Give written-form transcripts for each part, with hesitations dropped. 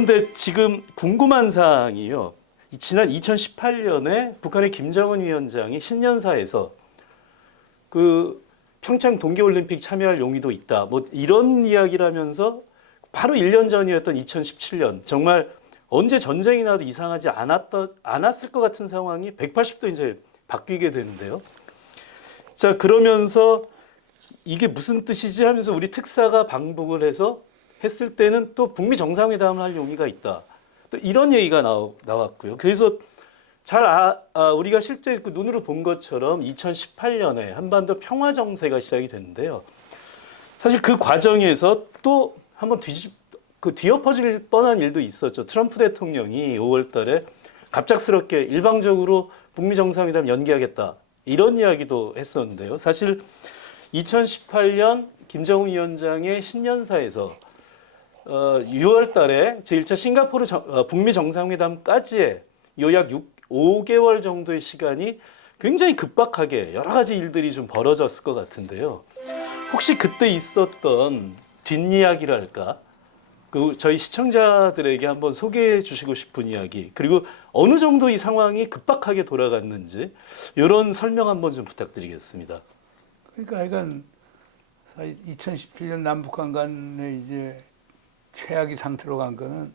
그런데 지금 궁금한 사항이요. 지난 2018년에 북한의 김정은 위원장이 신년사에서 그 평창 동계올림픽 참여할 용의도 있다. 뭐 이런 이야기를 하면서 바로 1년 전이었던 2017년 정말 언제 전쟁이 나도 이상하지 않았을 것 같은 상황이 180도 이제 바뀌게 되는데요. 자, 그러면서 이게 무슨 뜻이지 하면서 우리 특사가 방북을 해서 했을 때는 또 북미 정상회담을 할 용의가 있다. 또 이런 얘기가 나왔고요. 그래서 우리가 실제 그 눈으로 본 것처럼 2018년에 한반도 평화 정세가 시작이 됐는데요. 사실 그 과정에서 또 한번 뒤엎어질 뻔한 일도 있었죠. 트럼프 대통령이 5월달에 갑작스럽게 일방적으로 북미 정상회담 연기하겠다 이런 이야기도 했었는데요. 사실 2018년 김정은 위원장의 신년사에서 6월달에 제1차 싱가포르 북미 정상회담까지의 요약 5개월 정도의 시간이 굉장히 급박하게 여러 가지 일들이 좀 벌어졌을 것 같은데요. 혹시 그때 있었던 뒷이야기랄까? 저희 시청자들에게 한번 소개해 주시고 싶은 이야기, 그리고 어느 정도 이 상황이 급박하게 돌아갔는지 이런 설명 한번 좀 부탁드리겠습니다. 그러니까 이건 2017년 남북한 간에 이제 최악의 상태로 간 거는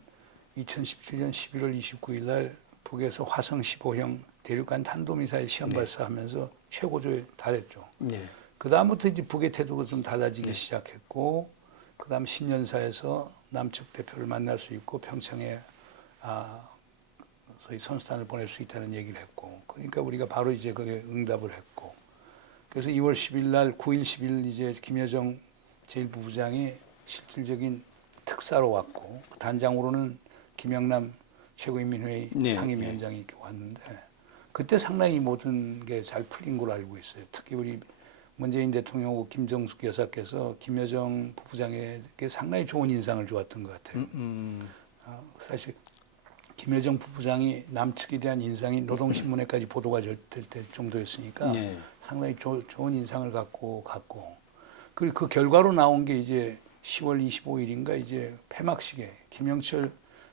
2017년 11월 29일 날 북에서 화성 15형 대륙간 탄도미사일 시험 발사하면서 최고조에 달했죠. 네. 그 다음부터 이제 북의 태도가 좀 달라지기 시작했고, 그 다음 신년사에서 남측 대표를 만날 수 있고 평창에 소위 선수단을 보낼 수 있다는 얘기를 했고, 그러니까 우리가 바로 이제 그게 응답을 했고, 그래서 2월 10일 날 9일 10일 이제 김여정 제1부부장이 실질적인 특사로 왔고, 단장으로는 김영남 최고인민회의 상임위원장이 이렇게 왔는데, 그때 상당히 모든 게 잘 풀린 걸로 알고 있어요. 특히 우리 문재인 대통령하고 김정숙 여사께서 김여정 부부장에게 상당히 좋은 인상을 주었던 것 같아요. 사실 김여정 부부장이 남측에 대한 인상이 노동신문에까지 보도가 될 정도였으니까 상당히 좋은 인상을 갖고 갔고, 그리고 그 결과로 나온 게 이제 10월 25일인가 이제 폐막식에 김영철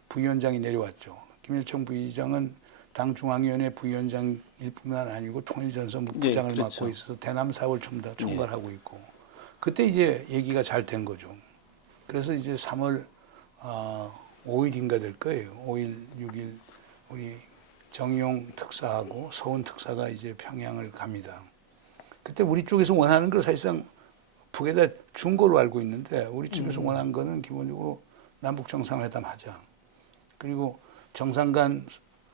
부위원장이 내려왔죠. 김영철 부위원장은 당 중앙위원회 부위원장일 뿐만 아니고 통일전선부 부장을 맡고 있어서 대남 사업을 총괄하고 있고, 그때 이제 얘기가 잘 된 거죠. 그래서 이제 3월 5일인가 될 거예요. 5일, 6일 우리 정의용 특사하고 서훈 특사가 이제 평양을 갑니다. 그때 우리 쪽에서 원하는 걸 사실상 북에다 준 걸로 알고 있는데, 우리 측에서 원한 거는 기본적으로 남북 정상회담 하자. 그리고 정상 간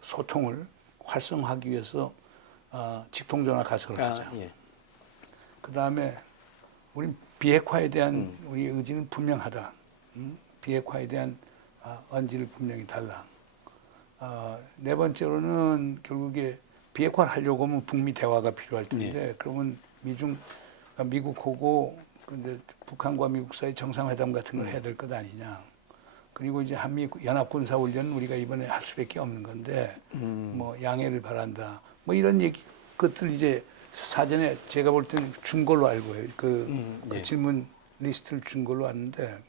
소통을 활성화하기 위해서 직통전화 가설을 하자. 그 다음에 우리 비핵화에 대한 우리 의지는 분명하다. 비핵화에 대한 언지를 분명히 달라. 네 번째로는 결국에 비핵화를 하려고 하면 북미 대화가 필요할 텐데, 그러면 미국하고 근데 북한과 미국 사이 정상회담 같은 걸 해야 될 것 아니냐. 그리고 이제 한미 연합군사훈련은 우리가 이번에 할 수밖에 없는 건데, 뭐 양해를 바란다. 뭐 이런 것들 이제 사전에 제가 볼 때는 준 걸로 알고 해요. 그 질문 리스트를 준 걸로 아는데,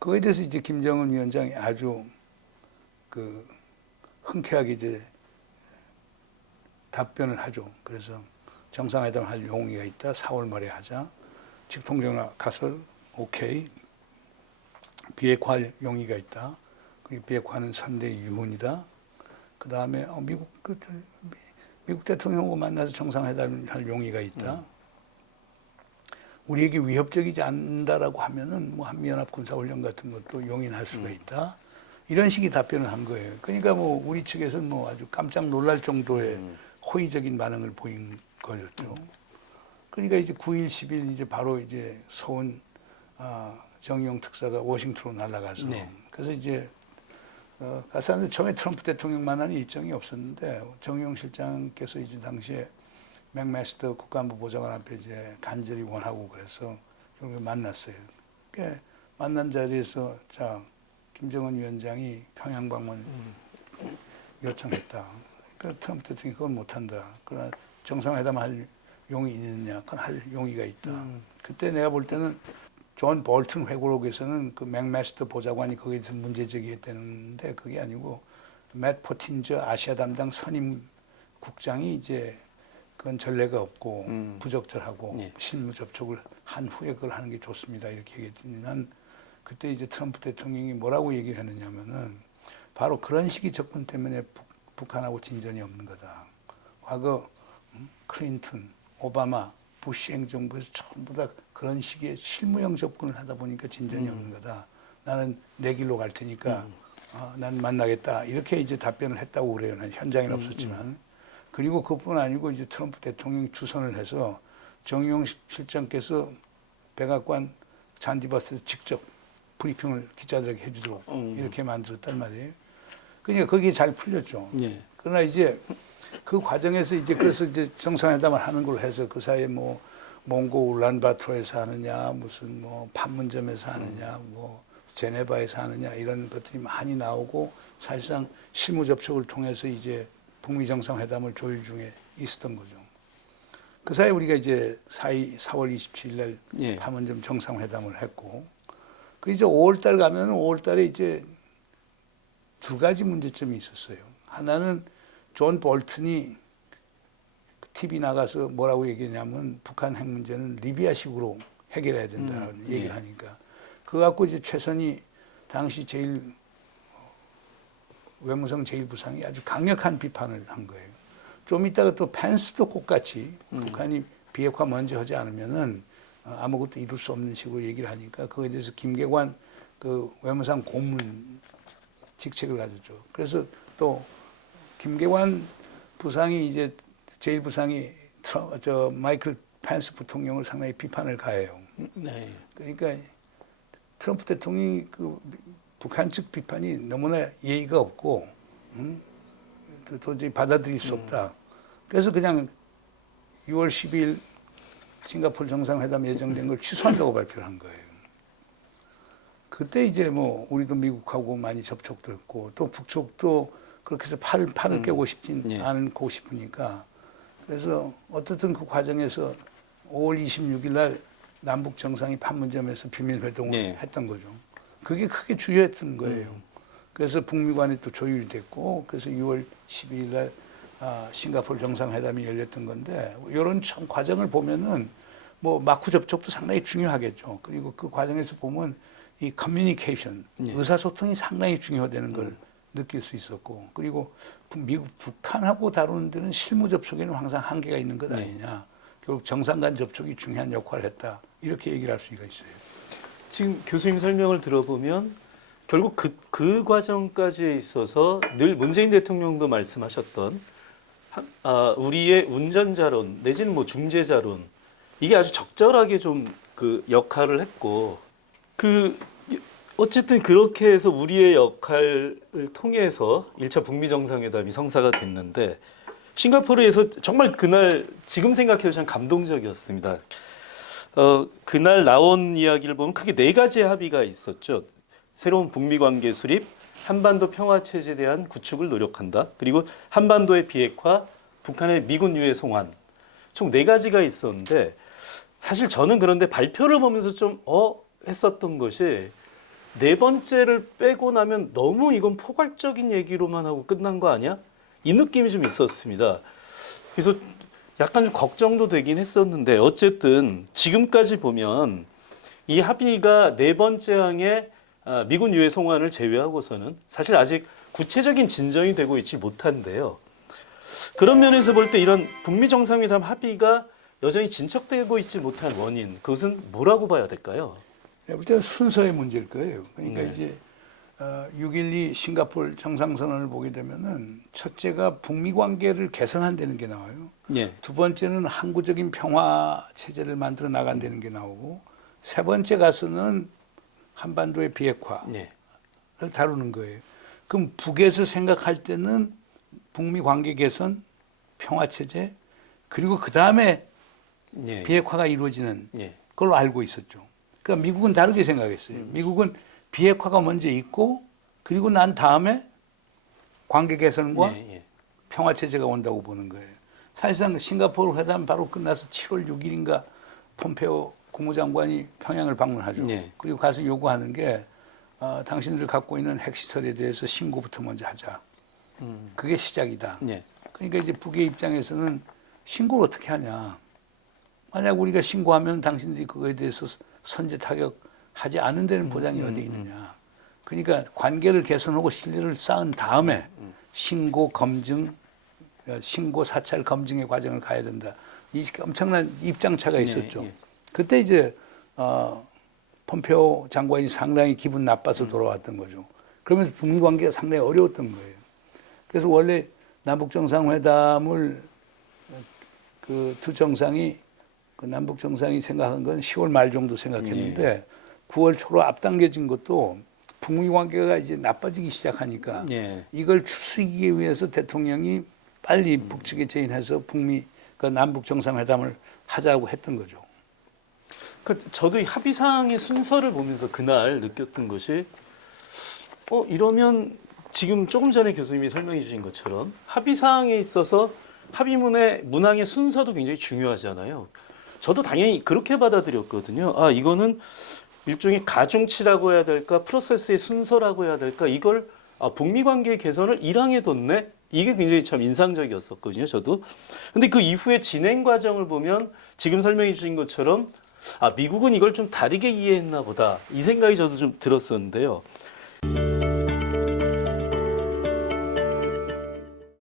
그거에 대해서 이제 김정은 위원장이 아주 흔쾌하게 이제 답변을 하죠. 그래서 정상회담 할 용의가 있다. 4월 말에 하자. 직통전화 가설 오케이. 비핵화할 용의가 있다. 그리고 비핵화는 선대의 유훈이다. 그 다음에 미국 대통령하고 만나서 정상회담을 할 용의가 있다. 우리에게 위협적이지 않는다라고 하면은 뭐 한미연합군사훈련 같은 것도 용인할 수가 있다. 이런 식의 답변을 한 거예요. 그러니까 뭐 우리 측에서는 뭐 아주 깜짝 놀랄 정도의 호의적인 반응을 보인 거였죠. 그러니까 이제 9일, 10일 이제 바로 이제 서훈 정의용 특사가 워싱턴으로 날아가서, 그래서 이제 가서 처음에 트럼프 대통령 만나는 일정이 없었는데, 정의용 실장께서 이제 당시에 맥마스터 국가안보 보좌관 앞에 이제 간절히 원하고 그래서 결국에 만났어요. 만난 자리에서 김정은 위원장이 평양 방문 요청했다. 그러니까 트럼프 대통령이 그건 못한다. 그러나 정상회담 할 용의 있느냐? 그건 할 용의가 있다. 그때 내가 볼 때는 존 볼튼 회고록에서는 그 맥마스터 보좌관이 거기에 대해서 문제 제기했다는데 그게 아니고 맷 포틴저 아시아 담당 선임 국장이 이제 그건 전례가 없고 부적절하고 예. 실무 접촉을 한 후에 그걸 하는 게 좋습니다. 이렇게 얘기했더니 난 그때 이제 트럼프 대통령이 뭐라고 얘기를 했느냐면은 바로 그런 식의 접근 때문에 북한하고 진전이 없는 거다. 과거 클린턴, 오바마, 부시 행정부에서 전부 다 그런 식의 실무형 접근을 하다 보니까 진전이 없는 거다. 나는 내 길로 갈 테니까 난 만나겠다. 이렇게 이제 답변을 했다고 그래요. 난 현장에는 없었지만. 그리고 그뿐 아니고 이제 트럼프 대통령이 주선을 해서 정의용 실장께서 백악관 잔디밭에서 직접 브리핑을 기자들에게 해주도록 이렇게 만들었단 말이에요. 그러니까 그게 잘 풀렸죠. 예. 그러나 이제 그 과정에서 이제 그래서 이제 정상회담을 하는 걸로 해서 그 사이에 뭐 몽고 울란바토르에서 하느냐 무슨 뭐 판문점에서 하느냐 뭐 제네바에서 하느냐 이런 것들이 많이 나오고 사실상 실무 접촉을 통해서 이제 북미 정상회담을 조율 중에 있었던 거죠. 그 사이에 우리가 이제 4월 27일 날 예. 판문점 정상회담을 했고 그 이제 5월 달 가면 5월 달에 이제 두 가지 문제점이 있었어요. 하나는 존 볼튼이 TV 나가서 뭐라고 얘기했냐면 북한 핵 문제는 리비아식으로 해결해야 된다는 얘기를 예. 하니까 그거 갖고 이제 최선희 당시 외무성 제1부상이 아주 강력한 비판을 한 거예요. 좀 이따가 또 펜스도 똑같이 북한이 비핵화 먼저 하지 않으면은 아무것도 이룰 수 없는 식으로 얘기를 하니까 그거에 대해서 김계관 그 외무상 고문 직책을 가졌죠. 그래서 또 김계관 부상이 이제 제1부상이 마이클 펜스 부통령을 상당히 비판을 가해요. 네. 그러니까 트럼프 대통령이 그 북한 측 비판이 너무나 예의가 없고 도저히 받아들일 수 없다. 그래서 그냥 6월 10일 싱가포르 정상회담 예정된 걸 취소한다고 발표를 한 거예요. 그때 이제 뭐 우리도 미국하고 많이 접촉도 했고 또 북쪽도 그렇게 해서 판을 깨고 싶진 예. 않고 싶으니까 그래서 어떻든 그 과정에서 5월 26일 날 남북 정상이 판문점에서 비밀 회동을 예. 했던 거죠. 그게 크게 주요했던 거예요. 그래서 북미 간에 또 조율이 됐고 그래서 6월 12일 날 싱가포르 정상회담이 열렸던 건데 이런 참 과정을 보면은 뭐 마쿠 접촉도 상당히 중요하겠죠. 그리고 그 과정에서 보면 이 커뮤니케이션, 예. 의사소통이 상당히 중요하다는 걸 느낄 수 있었고 그리고 북한하고 다루는 데는 실무 접촉에는 항상 한계가 있는 것 아니냐. 결국 정상 간 접촉이 중요한 역할을 했다. 이렇게 얘기를 할 수가 있어요. 지금 교수님 설명을 들어보면 결국 그 과정까지에 있어서 늘 문재인 대통령도 말씀하셨던 우리의 운전자론 내지는 뭐 중재자론 이게 아주 적절하게 좀 그 역할을 했고 어쨌든 그렇게 해서 우리의 역할을 통해서 1차 북미 정상회담이 성사가 됐는데 싱가포르에서 정말 그날 지금 생각해도 참 감동적이었습니다. 그날 나온 이야기를 보면 크게 네 가지의 합의가 있었죠. 새로운 북미 관계 수립, 한반도 평화 체제에 대한 구축을 노력한다. 그리고 한반도의 비핵화, 북한의 미군 유해 송환. 총 네 가지가 있었는데 사실 저는 그런데 발표를 보면서 좀 했었던 것이 네 번째를 빼고 나면 너무 이건 포괄적인 얘기로만 하고 끝난 거 아니야? 이 느낌이 좀 있었습니다. 그래서 약간 좀 걱정도 되긴 했었는데 어쨌든 지금까지 보면 이 합의가 네 번째 항의 미군 유해 송환을 제외하고서는 사실 아직 구체적인 진전이 되고 있지 못한데요. 그런 면에서 볼 때 이런 북미 정상회담 합의가 여전히 진척되고 있지 못한 원인 그것은 뭐라고 봐야 될까요? 볼 때는 순서의 문제일 거예요. 그러니까 네. 이제 6.12 싱가포르 정상선언을 보게 되면은 첫째가 북미 관계를 개선한다는 게 나와요. 예. 두 번째는 항구적인 평화 체제를 만들어 나간다는 게 나오고 세 번째 가서는 한반도의 비핵화를 예. 다루는 거예요. 그럼 북에서 생각할 때는 북미 관계 개선, 평화 체제 그리고 그 다음에 예. 비핵화가 이루어지는 예. 걸로 알고 있었죠. 그러니까 미국은 다르게 생각했어요. 미국은 비핵화가 먼저 있고 그리고 난 다음에 관계 개선과 예. 예. 평화 체제가 온다고 보는 거예요. 사실상 싱가포르 회담 바로 끝나서 7월 6일인가 폼페오 국무장관이 평양을 방문하죠. 네. 그리고 가서 요구하는 게 당신들 갖고 있는 핵시설에 대해서 신고부터 먼저 하자. 그게 시작이다. 네. 그러니까 이제 북의 입장에서는 신고를 어떻게 하냐. 만약 우리가 신고하면 당신들이 그거에 대해서 선제 타격하지 않은 데는 보장이 어디 있느냐. 그러니까 관계를 개선하고 신뢰를 쌓은 다음에 신고 검증, 신고 사찰 검증의 과정을 가야 된다. 이 엄청난 입장차가 있었죠. 네, 네. 그때 이제 폼페오 장관이 상당히 기분 나빠서 돌아왔던 거죠. 그러면서 북미 관계가 상당히 어려웠던 거예요. 그래서 원래 남북 정상회담을 그 두 정상이 그 남북 정상이 생각한 건 10월 말 정도 생각했는데 9월 초로 앞당겨진 것도 북미 관계가 이제 나빠지기 시작하니까 네. 이걸 추스리기 위해서 대통령이 빨리 북측에 제인해서 북미 그 남북 정상회담을 하자고 했던 거죠. 저도 이 합의사항의 순서를 보면서 그날 느꼈던 것이 이러면 지금 조금 전에 교수님이 설명해 주신 것처럼 합의사항에 있어서 합의문의 문항의 순서도 굉장히 중요하잖아요. 저도 당연히 그렇게 받아들였거든요. 이거는 일종의 가중치라고 해야 될까, 프로세스의 순서라고 해야 될까, 이걸 북미 관계 개선을 일항에 뒀네. 이게 굉장히 참 인상적이었었거든요. 저도. 근데 그 이후에 진행 과정을 보면 지금 설명해 주신 것처럼 미국은 이걸 좀 다르게 이해했나 보다. 이 생각이 저도 좀 들었었는데요.